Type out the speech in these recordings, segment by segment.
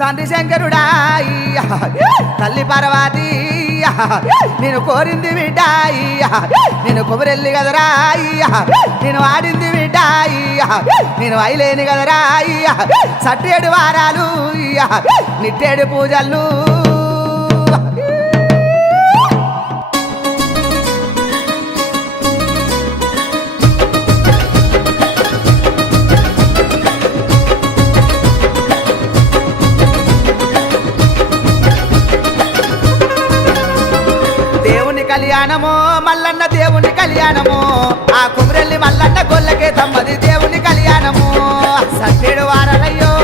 తండ్రి శంకరుడా తల్లి పర్వాతి నేను కోరింది బిడ్డాయ్యా నేను కొబ్బరెల్లి కదరా నేను ఆడింది బిడ్డాయ్యా నేను వైలేని కదరా అయ్యా సట్టేడు వారాలు. నిట్టేడు పూజలు. కళ్యాణము మల్లన్న దేవుని కళ్యాణము. ఆ కుమరెల్లి మల్లన్న గొల్లకే తమ్మది దేవుని కళ్యాణము. సత్యుడు వారలయ్యో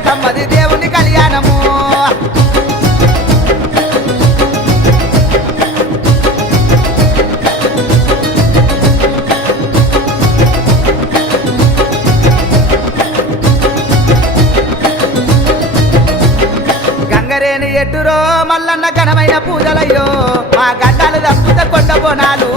తమ్మది దేవుని కళ్యాణము. గంగరేని ఎట్టురో మల్లన్న ఘనమైన పూజలయ్యో మా గడ్డలు తప్పుత కొండ బోనాలు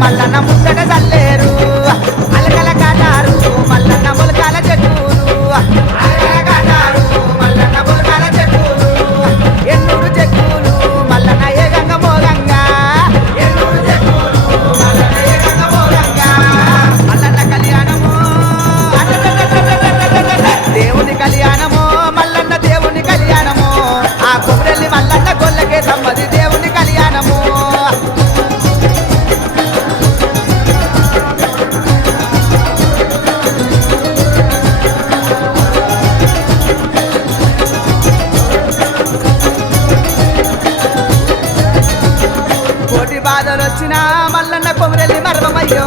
మల్లన్న ముచ్చట చల్లే వచ్చిన మల్లన్న కొమరెల్లి మర్మమయ్యో.